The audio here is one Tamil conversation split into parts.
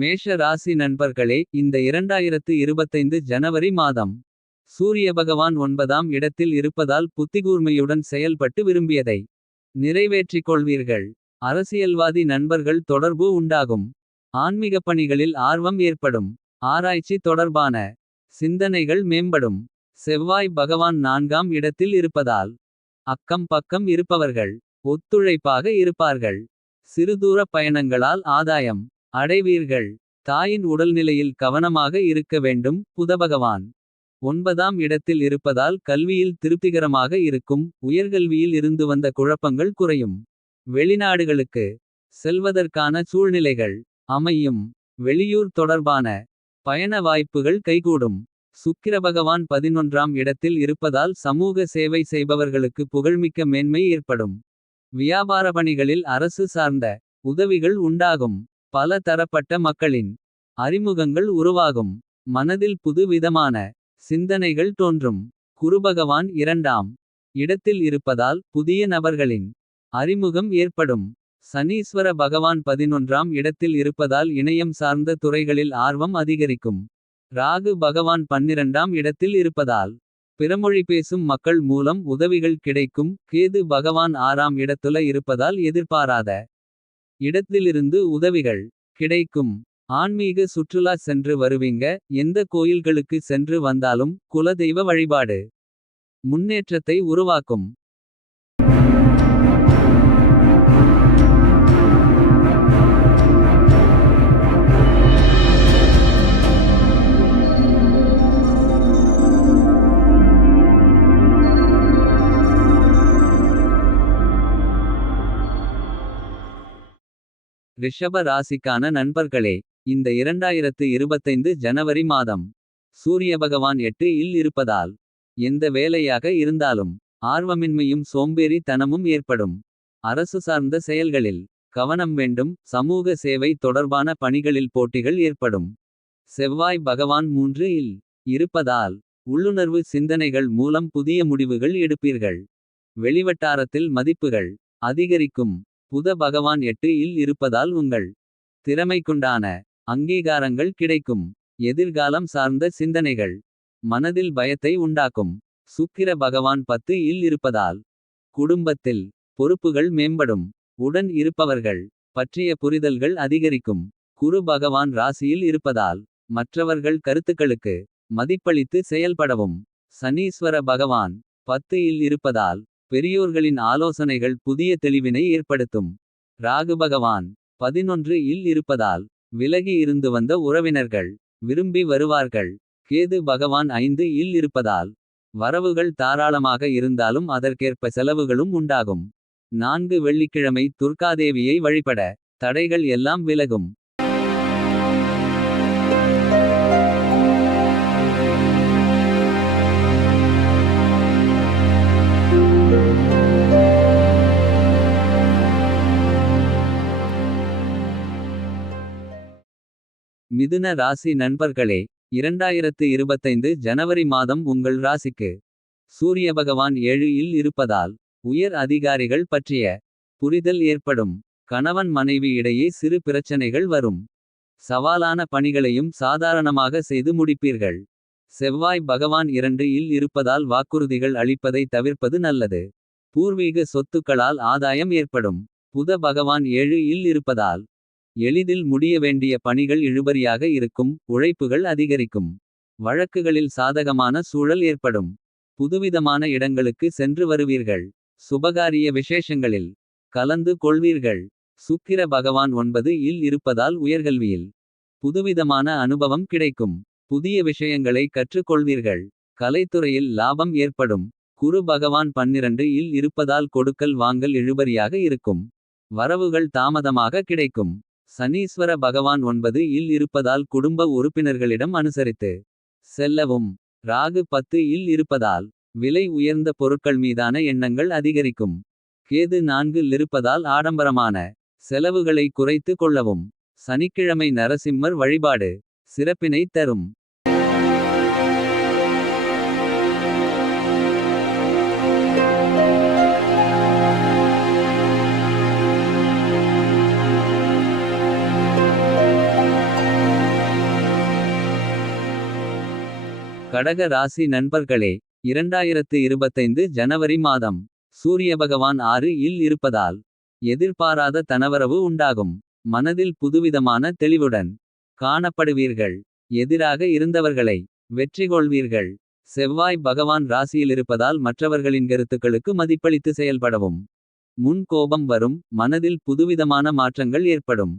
மேஷ ராசி நண்பர்களே இந்த இரண்டாயிரத்து இருபத்தைந்து ஜனவரி மாதம். சூரிய பகவான் ஒன்பதாம் இடத்தில் இருப்பதால் புத்திகூர்மையுடன் செயல்பட்டு விரும்பியதை. நிறைவேற்றிக் கொள்வீர்கள் அரசியல்வாதி நண்பர்கள் தொடர்பு உண்டாகும். ஆன்மீகப் பணிகளில் ஆர்வம் ஏற்படும். ஆராய்ச்சி தொடர்பான சிந்தனைகள் மேம்படும். செவ்வாய் பகவான் நான்காம் இடத்தில் இருப்பதால். அக்கம் பக்கம் இருப்பவர்கள் ஒத்துழைப்பாக இருப்பார்கள். சிறுதூர பயணங்களால் ஆதாயம் அடைவீர்கள். தாயின் உடல்நிலையில் கவனமாக இருக்க வேண்டும் புதபகவான். ஒன்பதாம் இடத்தில் இருப்பதால் கல்வியில் திருப்திகரமாக இருக்கும். உயர்கல்வியில் இருந்து வந்த குழப்பங்கள் குறையும். வெளிநாடுகளுக்கு செல்வதற்கான சூழ்நிலைகள் அமையும். வெளியூர் தொடர்பான பயண வாய்ப்புகள் கைகூடும். சுக்கிரபகவான் பதினொன்றாம் இடத்தில் இருப்பதால் சமூக சேவை செய்பவர்களுக்கு புகழ்மிக்க மேன்மை ஏற்படும். வியாபார பணிகளில் அரசு சார்ந்த உதவிகள் உண்டாகும். பல தரப்பட்ட மக்களின் அறிமுகங்கள் உருவாகும். மனதில் புது விதமான சிந்தனைகள் தோன்றும். குருபகவான் இரண்டாம் இடத்தில் இருப்பதால் புதிய நபர்களின் அறிமுகம் ஏற்படும். சனீஸ்வர பகவான் பதினொன்றாம் இடத்தில் இருப்பதால் இணையம் சார்ந்த துறைகளில் ஆர்வம் அதிகரிக்கும். ராகு பகவான் பன்னிரண்டாம் இடத்தில் இருப்பதால். பிறமொழி பேசும் மக்கள் மூலம் உதவிகள் கிடைக்கும். கேது பகவான் ஆறாம் இடத்துல இருப்பதால் எதிர்பாராத. இடத்திலிருந்து உதவிகள் கிடைக்கும். ஆன்மீக சுற்றுலா சென்று வருவீங்க. எந்த கோயில்களுக்கு சென்று வந்தாலும் குலதெய்வ வழிபாடு. முன்னேற்றத்தை உருவாக்கும். ரிஷப ராசிக்கான நண்பர்களே இந்த இரண்டாயிரத்து இருபத்தைந்து ஜனவரி மாதம். சூரிய பகவான் எட்டு இல் இருப்பதால். எந்த வேலையாக இருந்தாலும் ஆர்வமின்மையும் சோம்பேறி தனமும் ஏற்படும். அரசு சார்ந்த செயல்களில் கவனம் வேண்டும். சமூக சேவை தொடர்பான பணிகளில் போட்டிகள் ஏற்படும். செவ்வாய் பகவான் மூன்று இல் இருப்பதால். உள்ளுணர்வு சிந்தனைகள் மூலம் புதிய முடிவுகள் எடுப்பீர்கள். வெளிவட்டாரத்தில் மதிப்புகள் அதிகரிக்கும். புத பகவான் எட்டு இல் இருப்பதால் உங்கள் திறமைக்குண்டான அங்கீகாரங்கள் கிடைக்கும். எதிர்காலம் சார்ந்த சிந்தனைகள் மனதில் பயத்தை உண்டாக்கும். சுக்கிர பகவான் பத்து இல் இருப்பதால் குடும்பத்தில் பொறுப்புகள் மேம்படும். உடன் இருப்பவர்கள் பற்றிய புரிதல்கள் அதிகரிக்கும். குரு பகவான் ராசியில் இருப்பதால் மற்றவர்கள் கருத்துக்களுக்கு மதிப்பளித்து செயல்படவும். சனீஸ்வர பகவான் பத்து இல் இருப்பதால் பெரியோர்களின் ஆலோசனைகள் புதிய தெளிவினை ஏற்படுத்தும். ராகு பகவான் பதினொன்று இல் இருப்பதால் விலகி இருந்து வந்த உறவினர்கள் விரும்பி வருவார்கள். கேது பகவான் ஐந்து இல் இருப்பதால் வரவுகள் தாராளமாக இருந்தாலும் அதற்கேற்ப செலவுகளும் உண்டாகும். நான்கு வெள்ளிக்கிழமை துர்காதேவியை வழிபட தடைகள் எல்லாம் விலகும். மிதுன ராசி நண்பர்களே இரண்டாயிரத்து இருபத்தைந்து ஜனவரி மாதம் உங்கள் ராசிக்கு. சூரிய பகவான் ஏழு இல் இருப்பதால் உயர் அதிகாரிகள் பற்றிய புரிதல் ஏற்படும். கணவன் மனைவி இடையே சிறு பிரச்சனைகள் வரும். சவாலான பணிகளையும் சாதாரணமாக செய்து முடிப்பீர்கள். செவ்வாய் பகவான் இரண்டு இல் இருப்பதால் வாக்குறுதிகள் அளிப்பதை தவிர்ப்பது நல்லது. பூர்வீக சொத்துக்களால் ஆதாயம் ஏற்படும். புத பகவான் ஏழு இல் இருப்பதால் எளிதில் முடிய வேண்டிய பணிகள் இழுபறியாக இருக்கும். உழைப்புகள் அதிகரிக்கும். வழக்குகளில் சாதகமான சூழல் ஏற்படும். புதுவிதமான இடங்களுக்கு சென்று வருவீர்கள். சுபகாரிய விசேஷங்களில் கலந்து கொள்வீர்கள். சுக்கிர பகவான் ஒன்பது இல் இருப்பதால் உயர்கல்வியில் புதுவிதமான அனுபவம் கிடைக்கும். புதிய விஷயங்களை கற்றுக்கொள்வீர்கள் கலைத்துறையில் லாபம் ஏற்படும். குரு பகவான் பன்னிரண்டு இல் இருப்பதால் கொடுக்கல் வாங்கல் இழுபறியாக இருக்கும். வரவுகள் தாமதமாக கிடைக்கும். சனீஸ்வர பகவான் ஒன்பது இல் இருப்பதால் குடும்ப உறுப்பினர்களிடம் அனுசரித்து செல்லவும். ராகு பத்து இல் இருப்பதால் விலை உயர்ந்த பொருட்கள் மீதான எண்ணங்கள் அதிகரிக்கும். கேது நான்கு இருப்பதால் ஆடம்பரமான செலவுகளை குறைத்து கொள்ளவும். சனிக்கிழமை நரசிம்மர் வழிபாடு சிறப்பினை தரும். கடக ராசி நண்பர்களே இரண்டாயிரத்து இருபத்தைந்து ஜனவரி மாதம். சூரிய பகவான் ஆறு இல் இருப்பதால் எதிர்பாராத தனவரவு உண்டாகும். மனதில் புதுவிதமான தெளிவுடன் காணப்படுவீர்கள். எதிராக இருந்தவர்களை வெற்றி கொள்வீர்கள் செவ்வாய் பகவான் ராசியில் இருப்பதால் மற்றவர்களின் கருத்துக்களுக்கு மதிப்பளித்து செயல்படவும். முன் கோபம் வரும் மனதில் புதுவிதமான மாற்றங்கள் ஏற்படும்.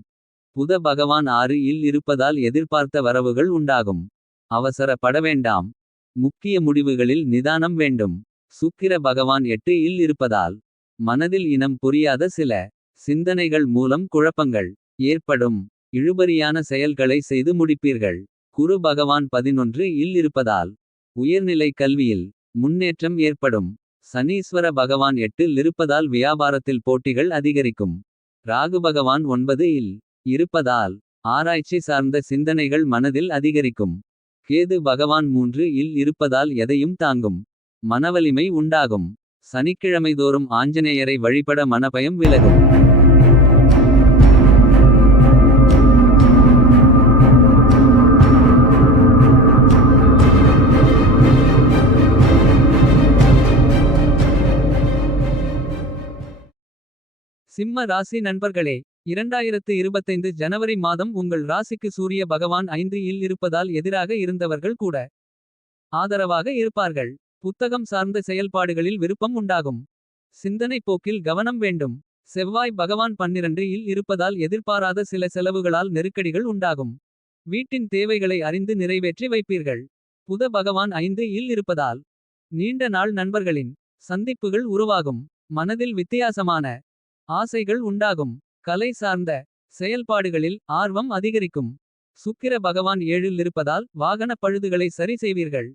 புத பகவான் ஆறு இல் இருப்பதால் எதிர்பார்த்த வரவுகள் உண்டாகும். அவசரப்பட வேண்டாம். முக்கிய முடிவுகளில் நிதானம் வேண்டும். சுக்கிர பகவான் எட்டு இல் இருப்பதால் மனதில் இனம் புரியாத சில சிந்தனைகள் மூலம் குழப்பங்கள் ஏற்படும். இழுபறியான செயல்களை செய்து முடிப்பீர்கள். குரு பகவான் பதினொன்று இல் இருப்பதால் உயர்நிலை கல்வியில் முன்னேற்றம் ஏற்படும். சனீஸ்வர பகவான் எட்டில் இருப்பதால் வியாபாரத்தில் போட்டிகள் அதிகரிக்கும். ராகு பகவான் ஒன்பது இல் இருப்பதால் ஆராய்ச்சி சார்ந்த சிந்தனைகள் மனதில் அதிகரிக்கும். கேது பகவான் மூன்று இல் இருப்பதால் எதையும் தாங்கும். மனவலிமை உண்டாகும். சனிக்கிழமைதோறும் ஆஞ்சநேயரை வழிபட மனபயம் விலகும். சிம்ம ராசி நண்பர்களே இரண்டாயிரத்து இருபத்தைந்து ஜனவரி மாதம் உங்கள் ராசிக்கு சூரிய பகவான் ஐந்து இல் இருப்பதால் எதிராக இருந்தவர்கள் கூட ஆதரவாக இருப்பார்கள். புத்தகம் சார்ந்த செயல்பாடுகளில் விருப்பம் உண்டாகும். சிந்தனை போக்கில் கவனம் வேண்டும். செவ்வாய் பகவான் பன்னிரண்டு இல் இருப்பதால் எதிர்பாராத சில செலவுகளால் நெருக்கடிகள் உண்டாகும். வீட்டின் தேவைகளை அறிந்து நிறைவேற்றி வைப்பீர்கள். புத பகவான் ஐந்து இல் இருப்பதால் நீண்ட நாள் நண்பர்களின் சந்திப்புகள் உருவாகும். மனதில் வித்தியாசமான ஆசைகள் உண்டாகும். கலை சார்ந்த செயல்பாடுகளில் ஆர்வம் அதிகரிக்கும். சுக்கிர பகவான் ஏழில் இருப்பதால் வாகன பழுதுகளை சரி செய்வீர்கள்.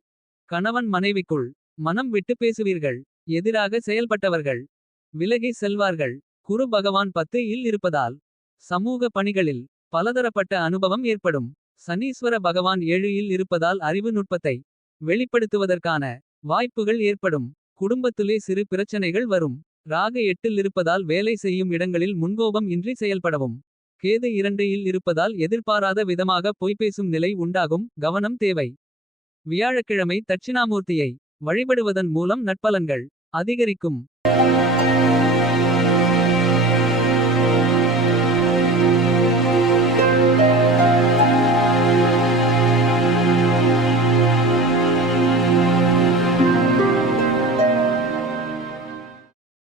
கணவன் மனைவிக்குள் மனம் விட்டு பேசுவீர்கள். எதிராக செயல்பட்டவர்கள் விலகி செல்வார்கள். குரு பகவான் பத்து இல் இருப்பதால் சமூக பணிகளில் பலதரப்பட்ட அனுபவம் ஏற்படும். சனீஸ்வர பகவான் ஏழு இல் இருப்பதால் அறிவு நுட்பத்தை வெளிப்படுத்துவதற்கான வாய்ப்புகள் ஏற்படும். குடும்பத்திலே சிறு பிரச்சனைகள் வரும். ராகு எட்டில் இருப்பதால் வேலை செய்யும் இடங்களில் முன்கோபம் இன்றி செயல்படவும். கேது இரண்டு இல் இருப்பதால் எதிர்பாராத விதமாக பொய்பேசும் நிலை உண்டாகும். கவனம் தேவை. வியாழக்கிழமை தட்சிணாமூர்த்தியை வழிபடுவதன் மூலம் நட்பலன்கள் அதிகரிக்கும்.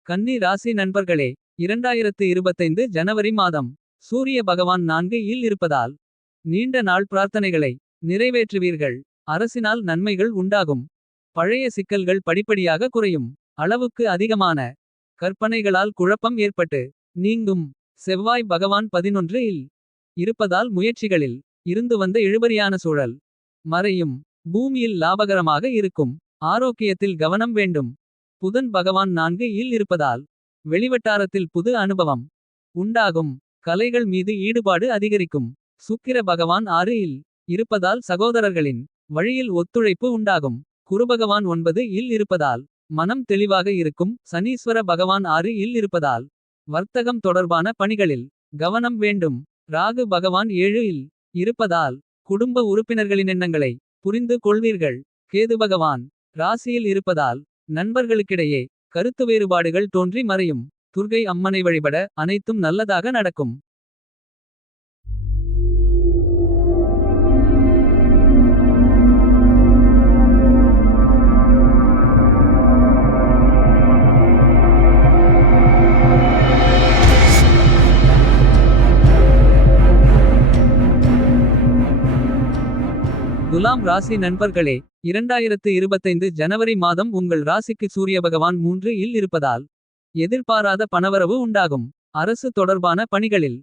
கன்னி ராசி நண்பர்களே இரண்டாயிரத்து இருபத்தைந்து ஜனவரி மாதம். சூரிய பகவான் நான்கு இல் இருப்பதால் நீண்ட நாள் பிரார்த்தனைகளை நிறைவேற்றுவீர்கள். அரசினால் நன்மைகள் உண்டாகும். பழைய சிக்கல்கள் படிப்படியாக குறையும். அளவுக்கு அதிகமான கற்பனைகளால் குழப்பம் ஏற்பட்டு நீங்கும். செவ்வாய் பகவான் பதினொன்று இல் இருப்பதால் முயற்சிகளில் இருந்து வந்த இழுபறியான சூழல் மறையும். பூமியில் லாபகரமாக இருக்கும். ஆரோக்கியத்தில் கவனம் வேண்டும். புதன் பகவான் நான்கு இல் இருப்பதால் வெளிவட்டாரத்தில் புது அனுபவம் உண்டாகும். கலைகள் மீது ஈடுபாடு அதிகரிக்கும். சுக்கிர பகவான் ஆறு இல் இருப்பதால் சகோதரர்களின் வழியில் ஒத்துழைப்பு உண்டாகும். குருபகவான் ஒன்பது இல் இருப்பதால் மனம் தெளிவாக இருக்கும். சனீஸ்வர பகவான் ஆறு இல் இருப்பதால் வர்த்தகம் தொடர்பான பணிகளில் கவனம் வேண்டும். ராகு பகவான் ஏழு இல் இருப்பதால் குடும்ப உறுப்பினர்களின் எண்ணங்களை புரிந்து கொள்வீர்கள். கேது பகவான் ராசியில் இருப்பதால் நண்பர்களுக்கிடையே கருத்து வேறுபாடுகள் தோன்றி மறையும். துர்கை அம்மனை வழிபட அனைத்தும் நல்லதாக நடக்கும். துலாம் ராசி நண்பர்களே இரண்டாயிரத்து இருபத்தைந்து ஜனவரி மாதம் உங்கள் ராசிக்கு சூரிய பகவான் மூன்று இல் இருப்பதால் எதிர்பாராத பணவரவு உண்டாகும். அரசு தொடர்பான பணிகளில்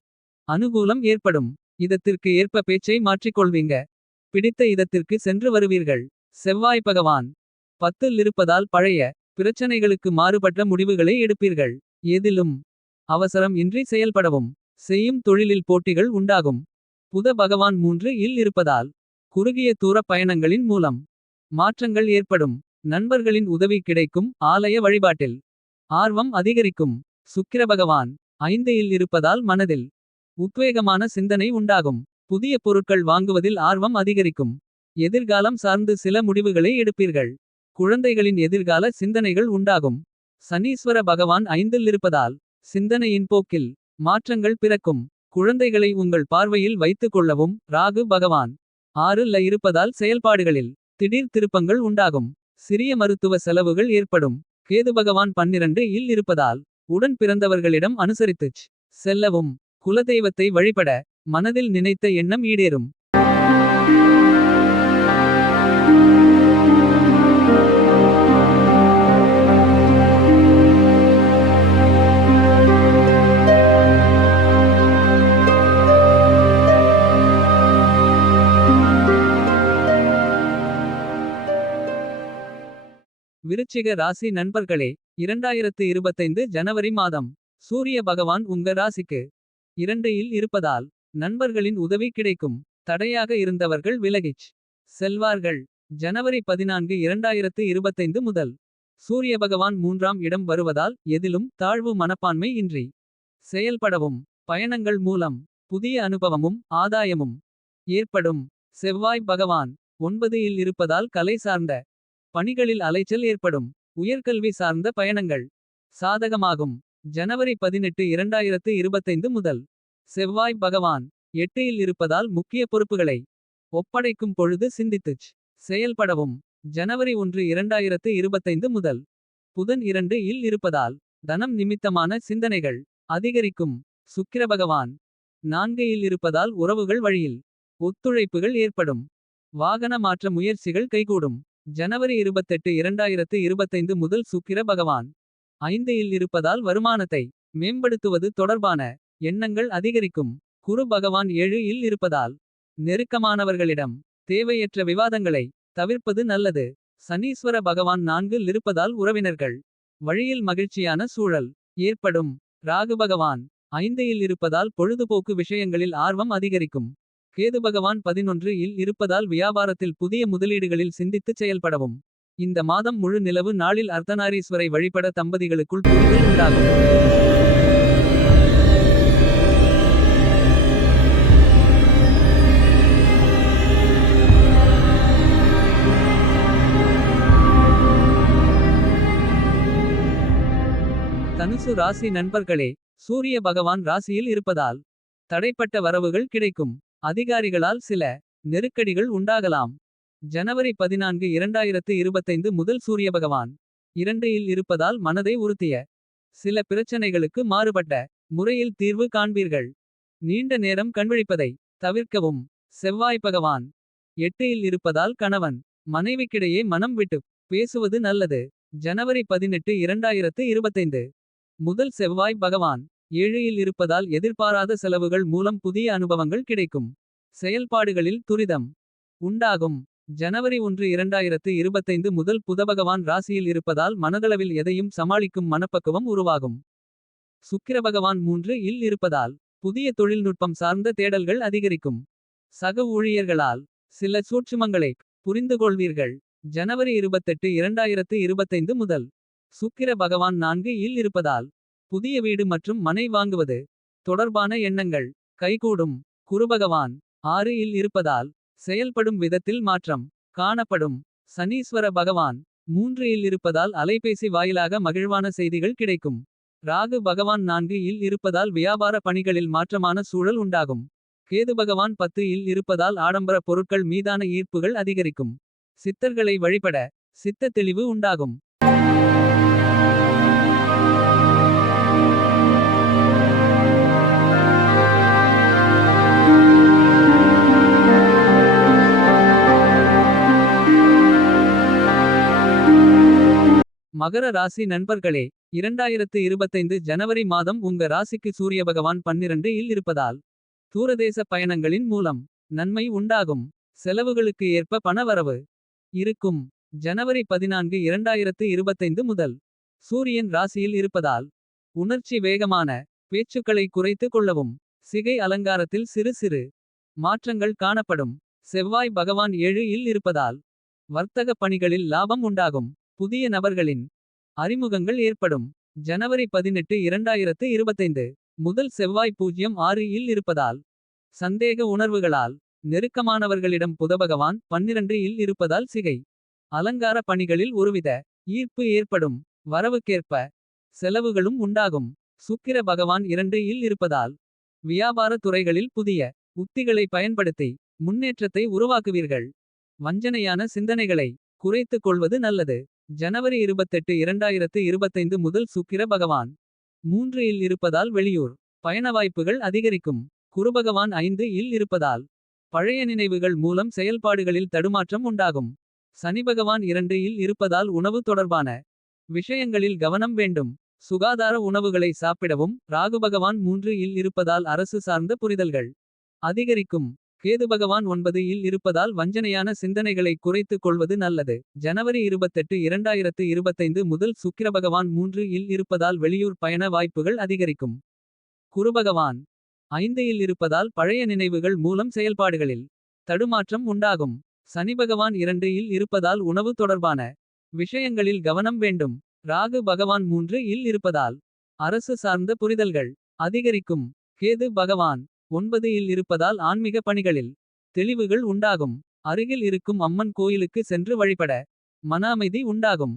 அனுகூலம் ஏற்படும். இதத்திற்கு ஏற்ப பேச்சை மாற்றிக்கொள்வீங்க. பிடித்த இதத்திற்கு சென்று வருவீர்கள். செவ்வாய் பகவான் பத்தில் இருப்பதால் பழைய பிரச்சனைகளுக்கு மாறுபட்ட முடிவுகளை எடுப்பீர்கள். எதிலும் அவசரம் இன்றி செயல்படவும் செய்யும் தொழிலில் போட்டிகள் உண்டாகும். புத பகவான் மூன்று இல் இருப்பதால் குறுகிய தூர பயணங்களின் மூலம் மாற்றங்கள் ஏற்படும் நண்பர்களின் உதவி கிடைக்கும் ஆலய வழிபாட்டில் ஆர்வம் அதிகரிக்கும் சுக்கிர பகவான் ஐந்து இல் இருப்பதால் மனதில் உத்வேகமான சிந்தனை உண்டாகும் புதிய பொருட்கள் வாங்குவதில் ஆர்வம் அதிகரிக்கும் எதிர்காலம் சார்ந்து சில முடிவுகளை எடுப்பீர்கள். குழந்தைகளின் எதிர்கால சிந்தனைகள் உண்டாகும். சனீஸ்வர பகவான் ஐந்தில் இருப்பதால். சிந்தனையின் போக்கில் மாற்றங்கள் பிறக்கும். குழந்தைகளை உங்கள் பார்வையில் வைத்துக் கொள்ளவும். ராகு பகவான் ஆறுல இருப்பதால் செயல்பாடுகளில். திடீர் திருப்பங்கள் உண்டாகும். சிறிய மருத்துவ செலவுகள் ஏற்படும். கேது பகவான் பன்னிரண்டு இல் இருப்பதால். உடன் பிறந்தவர்களிடம் அனுசரித்துச் செல்லவும். குலதெய்வத்தை வழிபட மனதில் நினைத்த எண்ணம் ஈடேறும். விருச்சிக ராசி நண்பர்களே 2025 ஜனவரி மாதம். சூரிய பகவான் உங்க ராசிக்கு இரண்டையில் இருப்பதால். நண்பர்களின் உதவி கிடைக்கும் தடையாக இருந்தவர்கள் விலகிச். செல்வார்கள் ஜனவரி 14 2025 முதல். சூரிய பகவான் மூன்றாம் இடம் வருவதால் எதிலும் தாழ்வு மனப்பான்மை இன்றி. செயல்படவும் பயணங்கள் மூலம் புதிய அனுபவமும் ஆதாயமும். ஏற்படும் செவ்வாய் பகவான் ஒன்பது இல் இருப்பதால் கலை சார்ந்த. பணிகளில் அலைச்சல் ஏற்படும் உயர்கல்வி சார்ந்த பயணங்கள். சாதகமாகும் ஜனவரி 18 2025 முதல். செவ்வாய் பகவான் எட்டியில் இருப்பதால் முக்கிய பொறுப்புகளை. ஒப்படைக்கும் பொழுது சிந்தித்துச் செயல்படவும். ஜனவரி 1 2025 முதல். புதன் இரண்டு இல் இருப்பதால் தனம் நிமித்தமான சிந்தனைகள். அதிகரிக்கும் சுக்கிர பகவான் நான்கு இல் இருப்பதால் உறவுகள் வழியில். ஒத்துழைப்புகள் ஏற்படும் வாகன மாற்ற முயற்சிகள் கைகூடும். ஜனவரி 28 2025 முதல் சுக்கிர பகவான். ஐந்து இல் இருப்பதால் வருமானத்தை மேம்படுத்துவது தொடர்பான. எண்ணங்கள் அதிகரிக்கும் குரு பகவான் ஏழு இல் இருப்பதால். நெருக்கமானவர்களிடம் தேவையற்ற விவாதங்களை. தவிர்ப்பது நல்லது சனீஸ்வர பகவான் நான்கு இருப்பதால் உறவினர்கள். வழியில் மகிழ்ச்சியான சூழல் ஏற்படும் ராகு பகவான். ஐந்து இல் இருப்பதால் பொழுதுபோக்கு விஷயங்களில் ஆர்வம் அதிகரிக்கும். கேது பகவான் பதினொன்று இல் இருப்பதால் வியாபாரத்தில் புதிய முதலீடுகளில் சிந்தித்துச் செயல்படவும். இந்த மாதம் முழு நிலவு நாளில் அர்த்தநாரீஸ்வரை வழிபட தம்பதிகளுக்குள் புரிதல் உண்டாகும். தனுசு ராசி நண்பர்களே சூரிய பகவான் ராசியில் இருப்பதால். தடைப்பட்ட வரவுகள் கிடைக்கும் அதிகாரிகளால் சில. நெருக்கடிகள் உண்டாகலாம் ஜனவரி 14 2025 முதல் சூரிய பகவான். இரண்டு இல் இருப்பதால் மனதை உறுத்திய சில பிரச்சனைகளுக்கு மாறுபட்ட. முறையில் தீர்வு காண்பீர்கள் நீண்ட நேரம் கண்விழிப்பதை. தவிர்க்கவும் செவ்வாய் பகவான் எட்டு இல் இருப்பதால் கணவன். மனைவிக்கிடையே மனம் விட்டுப் பேசுவது நல்லது. ஜனவரி 18 2025 முதல் செவ்வாய் பகவான். ஏழையில் இருப்பதால் எதிர்பாராத செலவுகள் மூலம் புதிய அனுபவங்கள் கிடைக்கும். செயல்பாடுகளில் துரிதம் உண்டாகும் ஜனவரி 1 2025 முதல் புதபகவான் ராசியில் இருப்பதால் மனதளவில் எதையும் சமாளிக்கும் மனப்பக்குவம் உருவாகும். சுக்கிரபகவான் மூன்று இல் இருப்பதால் புதிய தொழில்நுட்பம் சார்ந்த தேடல்கள் அதிகரிக்கும். சக ஊழியர்களால் சில சூட்சுமங்களை புரிந்துகொள்வீர்கள். ஜனவரி 28 2025 முதல் சுக்கிர பகவான் நான்கு இல் இருப்பதால். புதிய வீடு மற்றும் மனை வாங்குவது தொடர்பான எண்ணங்கள் கைகூடும். குருபகவான் ஆறு இல் இருப்பதால் செயல்படும் விதத்தில் மாற்றம் காணப்படும். சனீஸ்வர பகவான் மூன்று இல் இருப்பதால் அலைபேசி வாயிலாக மகிழ்வான செய்திகள் கிடைக்கும். ராகு பகவான் நான்கு இல் இருப்பதால் வியாபார பணிகளில் மாற்றமான சூழல் உண்டாகும். கேது பகவான் பத்து இல் இருப்பதால் ஆடம்பர பொருட்கள் மீதான ஈர்ப்புகள் அதிகரிக்கும். சித்தர்களை வழிபட சித்த தெளிவு உண்டாகும். மகர ராசி நண்பர்களே 2025 ஜனவரி மாதம் உங்க ராசிக்கு சூரிய பகவான் பன்னிரண்டு இல் இருப்பதால். தூரதேச பயணங்களின் மூலம் நன்மை உண்டாகும். செலவுகளுக்கு ஏற்ப பணவரவு இருக்கும். ஜனவரி 14 2025 முதல் சூரியன் ராசியில் இருப்பதால். உணர்ச்சி வேகமான பேச்சுக்களை குறைத்து கொள்ளவும். சிகை அலங்காரத்தில் சிறு சிறு மாற்றங்கள் காணப்படும். செவ்வாய் பகவான் ஏழு இல் இருப்பதால் வர்த்தக பணிகளில் லாபம் உண்டாகும். புதிய நபர்களின் அறிமுகங்கள் ஏற்படும். ஜனவரி 18 2025 முதல் செவ்வாய் பூஜ்யம் ஆறு இல் இருப்பதால். சந்தேக உணர்வுகளால் நெருக்கமானவர்களிடம் புதபகவான் பன்னிரண்டு இல் இருப்பதால் சிகை. அலங்கார பணிகளில் ஒருவித ஈர்ப்பு ஏற்படும். வரவுக்கேற்ப செலவுகளும் உண்டாகும். சுக்கிர பகவான் இரண்டு இல் இருப்பதால். வியாபார துறைகளில் புதிய உத்திகளை பயன்படுத்தி. முன்னேற்றத்தை உருவாக்குவீர்கள். வஞ்சனையான சிந்தனைகளை குறைத்துக் கொள்வது நல்லது. ஜனவரி 28 2025 முதல் சுக்கிர பகவான். மூன்று இல் இருப்பதால் வெளியூர் பயண வாய்ப்புகள் அதிகரிக்கும். குருபகவான் ஐந்து இல் இருப்பதால். பழைய நினைவுகள் மூலம் செயல்பாடுகளில் தடுமாற்றம் உண்டாகும். சனிபகவான் இரண்டு இல் இருப்பதால் உணவு தொடர்பான. விஷயங்களில் கவனம் வேண்டும். சுகாதார உணவுகளை சாப்பிடவும். ராகுபகவான் மூன்று இல் இருப்பதால் அரசு சார்ந்த புரிதல்கள். அதிகரிக்கும் கேது பகவான் ஒன்பது இல் இருப்பதால் வஞ்சனையான சிந்தனைகளை குறைத்துக் கொள்வது நல்லது. ஜனவரி 28 2025 முதல் சுக்கிரபகவான் மூன்று இல் இருப்பதால் வெளியூர் பயண வாய்ப்புகள் அதிகரிக்கும். குருபகவான் ஐந்து இல் இருப்பதால் பழைய நினைவுகள் மூலம் செயல்பாடுகளில். தடுமாற்றம் உண்டாகும் சனிபகவான் இரண்டு இல் இருப்பதால் உணவு தொடர்பான. விஷயங்களில் கவனம் வேண்டும் ராகு பகவான் மூன்று இல் இருப்பதால். அரசு சார்ந்த புரிதல்கள் அதிகரிக்கும் கேது பகவான். ஒன்பது இல் இருப்பதால் ஆன்மீக பணிகளில் தெளிவுகள் உண்டாகும். அருகில் இருக்கும் அம்மன் கோயிலுக்கு சென்று வழிபட மன அமைதி உண்டாகும்.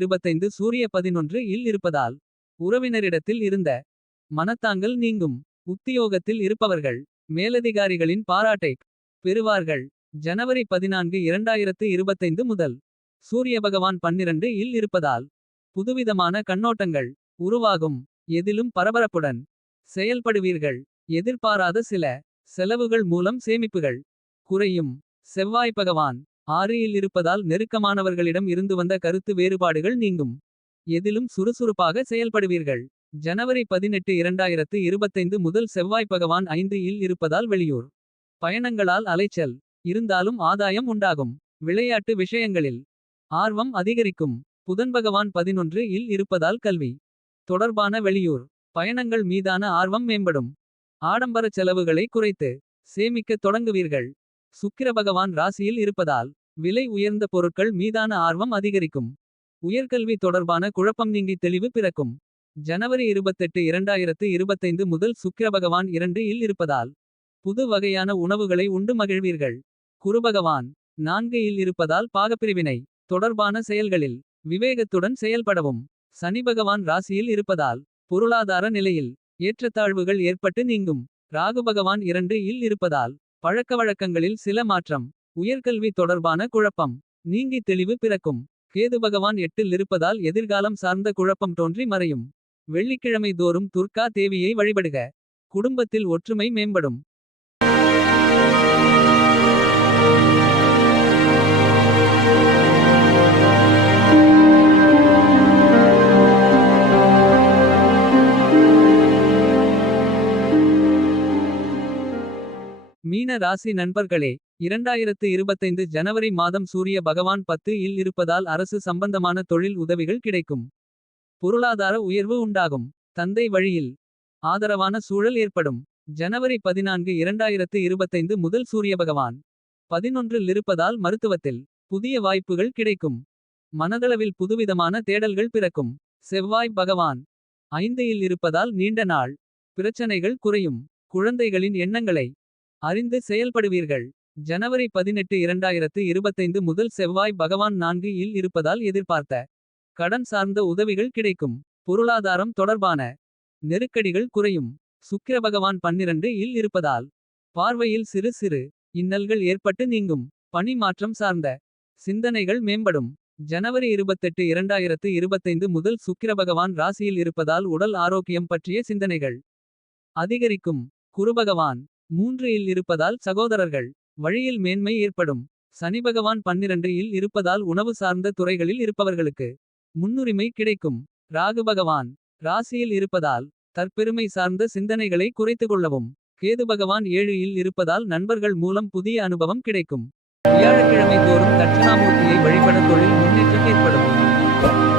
2025 சூரிய பதினொன்று இல் இருப்பதால். உறவினரிடத்தில் இருந்த மனத்தாங்கல் நீங்கும். உத்தியோகத்தில் இருப்பவர்கள் மேலதிகாரிகளின் பாராட்டைப் பெறுவார்கள். ஜனவரி 14 2025 முதல் சூரிய பகவான் பன்னிரண்டு இல் இருப்பதால். புதுவிதமான கண்ணோட்டங்கள் உருவாகும். எதிலும் பரபரப்புடன் செயல்படுவீர்கள். எதிர்பாராத சில செலவுகள் மூலம் சேமிப்புகள் குறையும். செவ்வாய் பகவான் ஆறு இல் இருப்பதால் நெருக்கமானவர்களிடம் இருந்து வந்த கருத்து வேறுபாடுகள் நீங்கும். எதிலும் சுறுசுறுப்பாக செயல்படுவீர்கள். ஜனவரி 18 2025 முதல் செவ்வாய் பகவான் ஐந்து இல் இருப்பதால் வெளியூர். பயணங்களால் அலைச்சல் இருந்தாலும் ஆதாயம் உண்டாகும். விளையாட்டு விஷயங்களில் ஆர்வம் அதிகரிக்கும். புதன் பகவான் பதினொன்று இல் இருப்பதால் கல்வி தொடர்பான வெளியூர் பயணங்கள் மீதான ஆர்வம் மேம்படும். ஆடம்பர செலவுகளை குறைத்து சேமிக்கத் தொடங்குவீர்கள். சுக்கிர பகவான் ராசியில் இருப்பதால் விலை உயர்ந்த பொருட்கள் மீதான ஆர்வம் அதிகரிக்கும். உயர்கல்வி தொடர்பான குழப்பம் நீங்கி தெளிவு பிறக்கும். ஜனவரி 28 2025 முதல் சுக்கிர பகவான் இரண்டு இல் இருப்பதால். புது வகையான உணவுகளை உண்டு மகிழ்வீர்கள். குருபகவான் நான்கு இல் இருப்பதால் பாகப்பிரிவினை தொடர்பான செயல்களில் விவேகத்துடன் செயல்படவும். சனி பகவான் ராசியில் இருப்பதால் பொருளாதார நிலையில் ஏற்றத்தாழ்வுகள் ஏற்பட்டு நீங்கும். ராகு பகவான் இரண்டு இல் இருப்பதால் பழக்கவழக்கங்களில் சில மாற்றம். உயர்கல்வி தொடர்பான குழப்பம் நீங்கி தெளிவு பிறக்கும். கேது பகவான் எட்டில் இருப்பதால் எதிர்காலம் சார்ந்த குழப்பம் தோன்றி மறையும். வெள்ளிக்கிழமை தோறும் துர்கா தேவியை வழிபடுக. குடும்பத்தில் ஒற்றுமை மேம்படும். ராசி நண்பர்களே 2025 ஜனவரி மாதம் சூரிய பகவான் பத்து இல் இருப்பதால் அரசு சம்பந்தமான தொழில் உதவிகள் கிடைக்கும். பொருளாதார உயர்வு உண்டாகும் தந்தை வழியில் ஆதரவான சூழல் ஏற்படும். ஜனவரி 14 2025 முதல் சூரிய பகவான் பதினொன்றில் இருப்பதால் மருத்துவத்தில் புதிய வாய்ப்புகள் கிடைக்கும். மனதளவில் புதுவிதமான தேடல்கள் பிறக்கும். செவ்வாய் பகவான் ஐந்து இல் இருப்பதால் நீண்ட நாள் பிரச்சனைகள் குறையும். குழந்தைகளின் எண்ணங்களை அறிந்து செயல்படுவீர்கள். ஜனவரி 18 2025 முதல் செவ்வாய் பகவான் நான்கு இல் இருப்பதால் எதிர்பார்த்த கடன் சார்ந்த உதவிகள் கிடைக்கும். பொருளாதாரம் தொடர்பான நெருக்கடிகள் குறையும். சுக்கிர பகவான் பன்னிரண்டு இல் இருப்பதால் பார்வையில் சிறு சிறு இன்னல்கள் ஏற்பட்டு நீங்கும். பணி மாற்றம் சார்ந்த சிந்தனைகள் மேம்படும். ஜனவரி 28 2025 முதல் சுக்கிர பகவான் ராசியில் இருப்பதால் உடல் ஆரோக்கியம் பற்றிய சிந்தனைகள் அதிகரிக்கும். குருபகவான் மூன்று இருப்பதால் சகோதரர்கள் வழியில் மேன்மை ஏற்படும். சனி பகவான் பன்னிரண்டு இல் இருப்பதால் உணவு சார்ந்த துறைகளில் இருப்பவர்களுக்கு முன்னுரிமை கிடைக்கும். ராகு பகவான் ராசியில் இருப்பதால் தற்பெருமை சார்ந்த சிந்தனைகளை குறைத்து கொள்ளவும். கேது பகவான் ஏழு இல் இருப்பதால் நண்பர்கள் மூலம் புதிய அனுபவம் கிடைக்கும். வியாழக்கிழமை தோறும் தட்சிணாமூர்த்தியை வழிபட தொழில் முன்னேற்றம் ஏற்படும்.